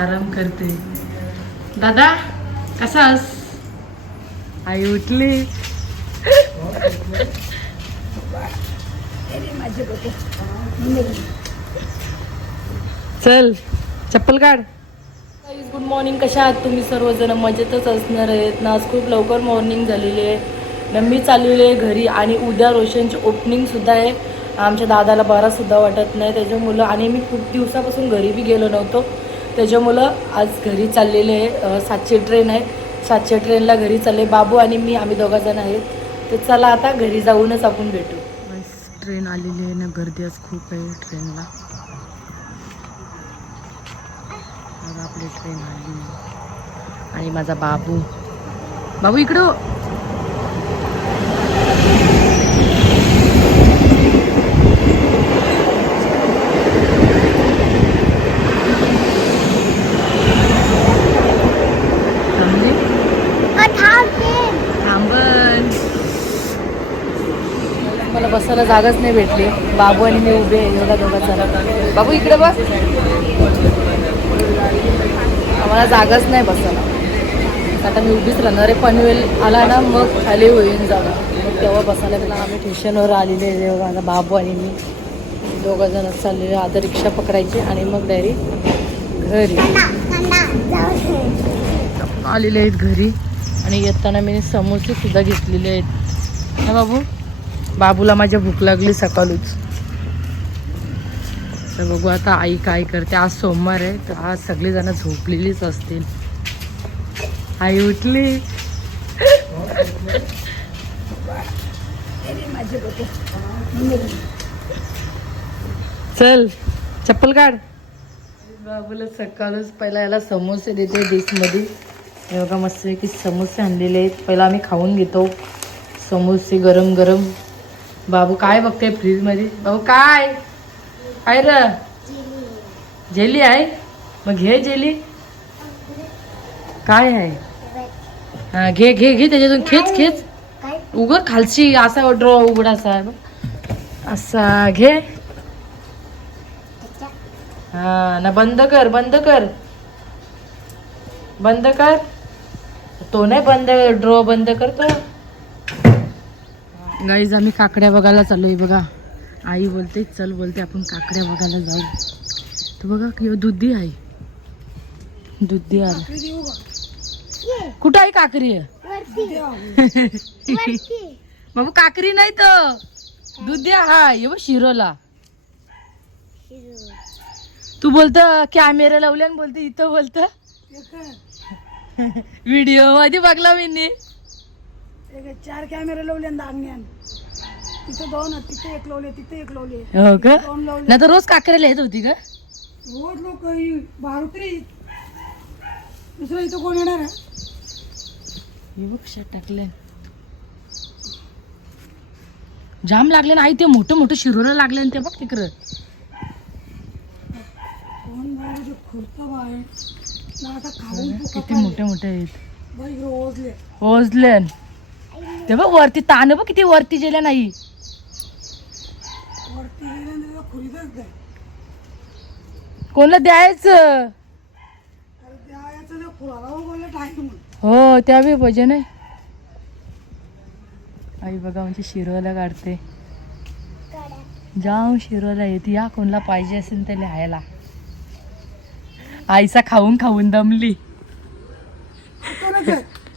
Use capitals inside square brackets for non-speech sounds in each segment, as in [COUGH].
आराम करते. दादा कसास आई उठली. चल चप्पल काढ. गुड मॉर्निंग कशा आहात तुम्ही? सर्वजण मजेतच असणार आहेत. ना आज खूप लवकर मॉर्निंग झालेली आहे. ना मी चाललेली आहे घरी आणि उद्या रोशनची ओपनिंग सुद्धा आहे. आमच्या दादाला बरा सुद्धा वाटत नाही. त्याच्यामुळं आणि मी खूप दिवसापासून घरी बी गेलो नव्हतो. त्याच्यामुळं आज घरी चाललेले आहे. सातशे ट्रेन आहे सातशे ट्रेनला घरी चालले बाबू आणि मी आम्ही दोघा जण आहेत. तर चला आता घरी जाऊनच आपण भेटू. ट्रेन आलेली आहे ना गर्दी आज खूप आहे ट्रेनला. आपली ट्रेन आली. आणि माझा बाबू. बाबू इकडं हो. थांबली? थांबन मला बसायला जागाच नाही भेटली. बाबू आणि मी उभे आहे एवढा दोघा जण बाबू इकडे बस. आम्हाला जागाच नाही बसायला. आता मी उभीच राहणार आहे. पनवेल आला ना मग खाली होईन जागा. मग तेव्हा बसायला गेला. आम्ही स्टेशनवर आलेले आहे. माझा बाबू आणि मी दोघं जण चाललेले आता रिक्षा पकडायची आणि मग डायरेक्ट घरी. आलेले आहेत घरी. आणि येताना मी समोसे सुद्धा घेतलेले आहेत. ना बाबू? बाबूला माझ्या भूक लागली सकाळूच. तर बघू आता आई काय करते. आज सोमवार आहे तर आज सगळीजणं झोपलेलीच असतील. आई उठली. चल चप्पल काढ. बाबूला सकाळच पहिला याला समोसे देते डिशमध्ये. हे बघा मस्त की समोसे आणलेले आहेत. पहिला आम्ही खाऊन घेतो. समोसे गरम गरम बाबू काय बघते फ्रीजमध्ये बाबू काय? काय र. जेली आहे? मग घे जेली. काय आहे? हा घे घे घे त्याच्यातून खेच खेच. उघड खालची असा ड्रॉ आहे बघ. असा घे. हा ना बंद कर बंद कर. बंद कर. तो नाही बंद ड्रॉ बंद करतो. गाईज आम्ही काकड्या बघायला चाललोय बघा. आई बोलते चल बोलते आपण काकड्या बघायला जाऊ. तर बघा किंवा दुधी आहे. दुधी आहे. कुठं आहे काकरी बाबू काकरी नाही तर. दुधी हा ये बघ शिरोला. तू बोलत कॅमेरा लावले आणि बोलते इथं बोलत. व्हिडिओ [LAUGHS] मध्ये बघला मी नी. चार कॅमेरे लावले अंगण्यान तिथे दोन तिथे एक लावले तिथे एक लावले. हो का? दोन लावले. नाही तर रोज काकऱ्याला येत होती का? रोज लोक बारुत्री दुसरं इथं कोण येणार आहे? हे बघ कशा टाकले जाम लागले ना आई ते मोठं मोठं शिरोला लागले ते बघ तिकडं. कोण बाहेर खुर्ता बाहेर. ना आता खाऊन किती मोठे मोठे आहेत. बाई रोजले. ओझले ते बघ वरती ताण बघ किती वरती गेल्या नाही. कोणाला द्यायचं? हो त्या बी पाहिजे नाही आई बघा म्हणजे शिरोला काढते. जाऊन शिरोला येते. या कोणाला पाहिजे असेल ते लिहायला. आईचा खाऊन खाऊन दमली.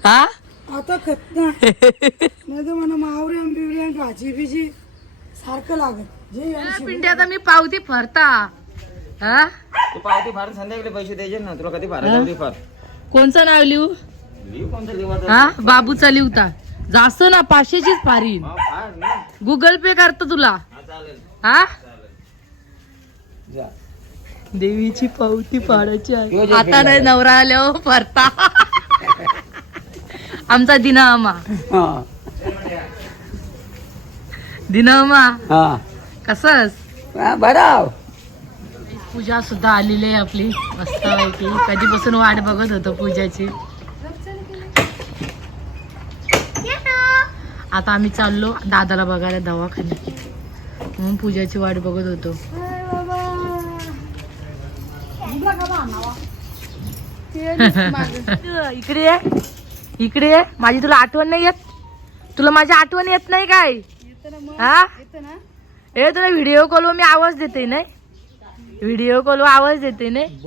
हा? आता खत ना नाही तर म्हणा मावरे बिवरे भाजी बिजी सारखं लागत. जे यांची- पिंडी आता मी पावती फरता हा? तू पावती फार संध्याकाळी पैसे द्यायचे ना? तुला कधी फार फार? कोणचं नाव लिहू? कोणतं लिहू हा? बाबूचा लिहता जास्त ना पाचशेचीच फारीन. फार ना. गुगल पे करतो तुला. हा चालेल. हा? जा. देवीची पावती पाडायची आहे. आता नाही नवरा आल्यावर फरता [LAUGHS] आमचा दिनामा. हा. दिनामा. हा. कसस बराव पूजा सुद्धा आलेली आहे आपली मस्त पैकी. कधीपासून वाट बघत होतो पूजाची. आता आम्ही चाललो दादाला बघायला दवाखान्यात. म्हणून पूजाची वाट बघत होतो? [LAUGHS] [LAUGHS] इकडे ये. इकडे ये. माझी तुला आठवण नाही येत? तुला माझी आठवण येत नाही काय? हा? ए तुला व्हिडिओ कॉल मी आवाज देते नाही? व्हिडिओ कॉल आवाज देते नाही?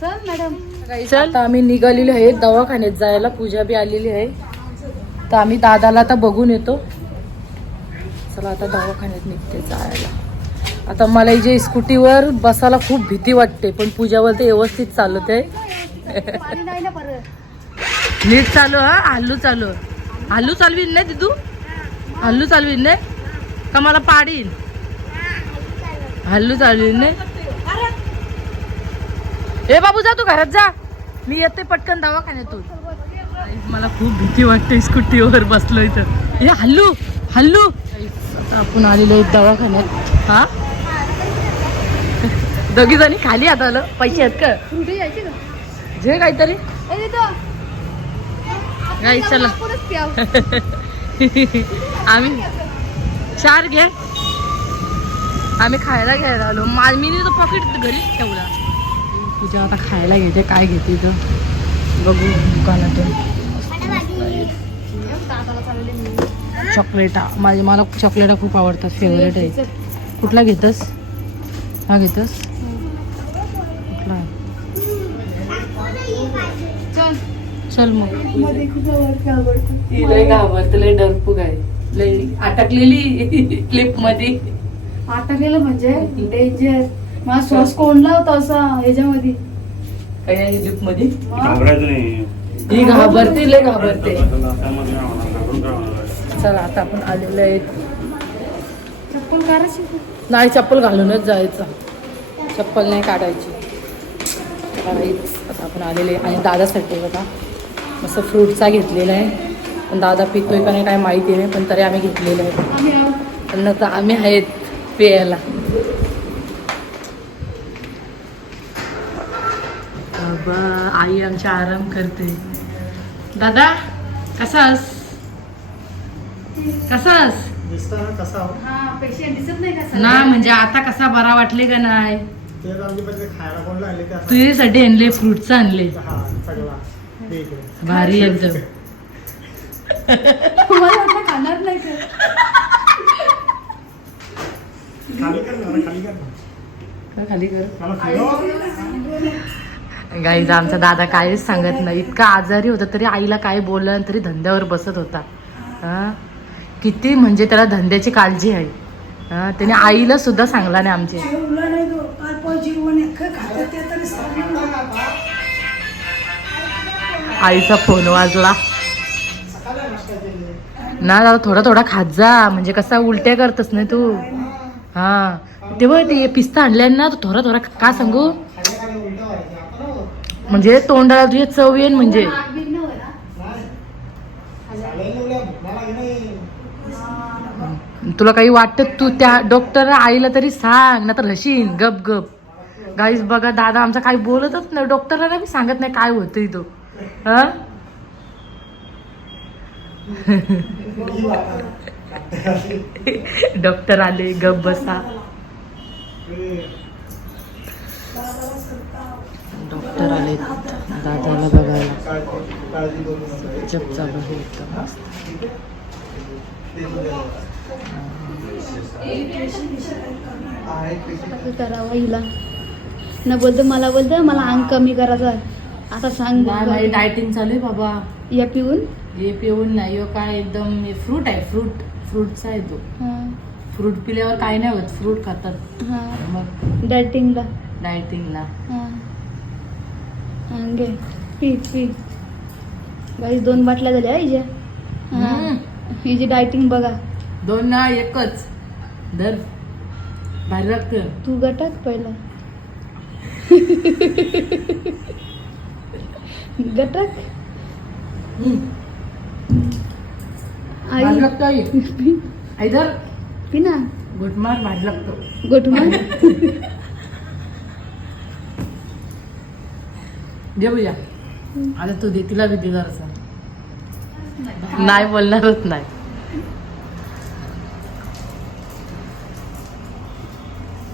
चल आता आम्ही निघालेलो आहे दवाखान्यात जायला पूजा बी आलेली आहे. तर आम्ही दादाला आता बघून येतो. चला आता दवाखान्यात निघते जायला. आता मला जे स्कूटीवर बसायला खूप भीती वाटते पण पूजावर ते व्यवस्थित चालत आहे. नीट चालू हा? हल्लू चालू. हल्लू चालवीन नाही दिदू हल्लू चालवीन नाही? का मला पाडीन? हल्लू चालवीन नाही? ए बाबू जा तू घरात जा. मी येते पटकन दवाखान्यातून. मला खूप भीती वाटते स्कूटीवर बसलो इथं. हे हल्लू हल्लू आता आपण आलेलो आहे दवाखान्यात. हा? दोघी जणी खाली आता आलं. पैसे आहेत का? जे काहीतरी. गाई चला. [LAUGHS] आम्ही चार घे. आम्ही खायला घ्यायला आलो. मा- मी तो पॉकेट घरीच ठेवला. तुझ्या आता खायला घेते काय घेते तर बघू दुकानातून चॉकलेटा. माझे मला चॉकलेटा खूप आवडतात. फेवरेट आहे. कुठला घेतस? हा घेतस? चल मग. घाबरत लय डरपूक आहे. लय अटकलेली [LAUGHS] क्लिपमध्ये. अटकलेलं म्हणजे? डेंजर मला श्वास कोंडला होता असा ह्याच्यामध्ये. काय आहे क्लिपमध्ये? ही घाबरते लय घाबरते? चला आता आपण आलेलो आहे. चप्पल काढायची नाही चप्पल घालूनच जायचं. चप्पल नाही काढायची. काहीच आता आपण आलेले आहे. आणि दादासाठी बघा. मस्त फ्रूटचा घेतलेला आहे. पण दादा पितोय का नाही काय माहिती नाही पण तरी आम्ही घेतलेलं आहे. आम्ही आहोत. पण आता आम्ही आहेत पेयाला. बाबा आई आमची आराम करते. दादा कसास कसास हा पेशंट दिसत नाही का ना म्हणजे आता कसा बरा वाटले का नाही? तुझ्यासाठी आणले फ्रुट्स आणले. भारी एकदम. वाटलं खाणार नाही कर खाली कर गाईज आमचा दादा काहीच सांगत नाही. इतका आजारी होता तरी आईला काय बोललं तरी धंद्यावर बसत होता. हा? किती म्हणजे त्याला धंद्याची काळजी आहे. हा? त्याने आईला सुद्धा सांगला नाही आमचे. तो. काय जीवन ते तरी आईचा फोन वाजला. ना दादा थोडा थोडा खात जा. म्हणजे कसा उलट्या करतस नाही तू. हा. तेव्हा ते पिस्ता आणल्या ना तू थोडा थोडा का सांगू? म्हणजे तोंडाला तुझे चव येईन म्हणजे. तुला काही वाटत तू त्या डॉक्टर आईला तरी सांग ना तर हशीन. गप गप. गाईस बघा दादा आमचा काही बोलतच नाही. डॉक्टरला बी सांगत नाही काय होतंय तो. हा? डॉक्टर आले गप बसा. डॉक्टर आले दादाला बघायला. जप चालू कसं करावं हिला. न बोलतो मला बोलतो मला अंग कमी करायचा आहे. आता सांग नाही माझी डायटिंग चालू आहे बाबा. या पिऊन? हे पिऊन नाही ह्यो काय एकदम फ्रूट आहे फ्रूट फ्रूटचा आहे तो. हा. फ्रूट पिल्यावर काय नाही होत फ्रूट खातात. हा. मग डायटिंगला डायटिंगला हा. हा, घे. P P. गाईस दोन बाटल्या झाल्या हिच्या हा. हिची डायटिंग बघा. दोन ना एकच. दर भारी लागतं तू. गटाक पहिला. [LAUGHS] गटाक भारी आई. लागतो आई. आई धर. पी ना घुटमार भारी लागतो. दे बुया आता तू दे तिला बी दे जरासा. नाही बोलणारच नाही.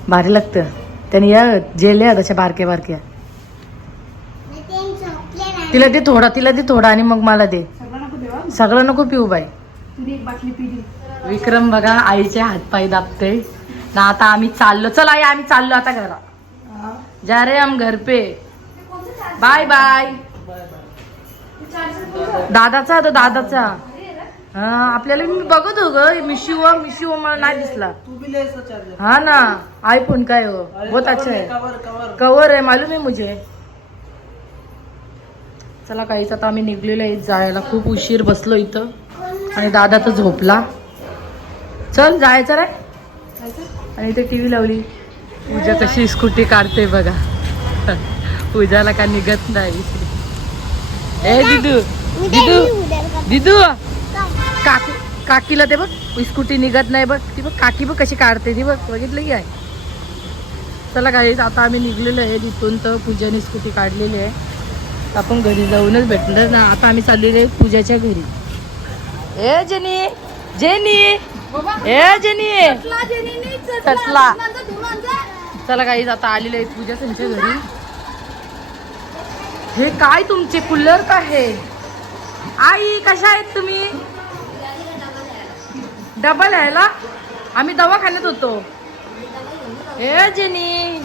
भारी लागतं. त्याने या जेल्या तशा बारक्या बारक्या तिला दे थोडा तिला दे थोडा आणि मग मला दे. सगळं नको पिऊ बाई. विक्रम बघा आईचे हातपाय दाबते ना आता आम्ही चाललो. चल आई आम्ही चाललो आता घरा. जा रे हम घर पे. Bye bye. दादाचा तो दादाचा. हा आपल्याला मी बघत हो ग. मिशी हो मिशी हो मला नाही दिसला. हा ना. आयफोन काय हो? बहुत अच्छा है कवर आहे मालूम आहे मुझे. चला काहीच आता आम्ही निघलेलो आहे जायला. खूप उशीर बसलो इथं. आणि दादा तर झोपला. चल जायचं रे. आणि इथे टी व्ही लावली. पूजा कशी स्कूटी काढते बघा. [LAUGHS] पूजाला का निघत नाही. ए दिदू. दिदू. दिदू. काकी काकीला ते बघ. स्कूटी निघत नाही बघ. ती बघ काकी बघ कशी काढते. ती बघ बघितलं की आहे चला काही आता आम्ही निघलेलो आहे. तिथून तर पूजाने स्कूटी काढलेली आहे. आपण घरी जाऊनच भेटणार ना. आता आम्ही चाललेले आहे पूजाच्या घरी. ए जेनी. जेनी. ए जेनी. चटला. चला काही आता आलेलं आहे पूजा त्यांच्या घरी. हे काय तुमचे? कूलर का आहे आई कशा आहेत तुम्ही? डबल आहे ना? आम्ही दवाखान्यात होतो. ए जेनी.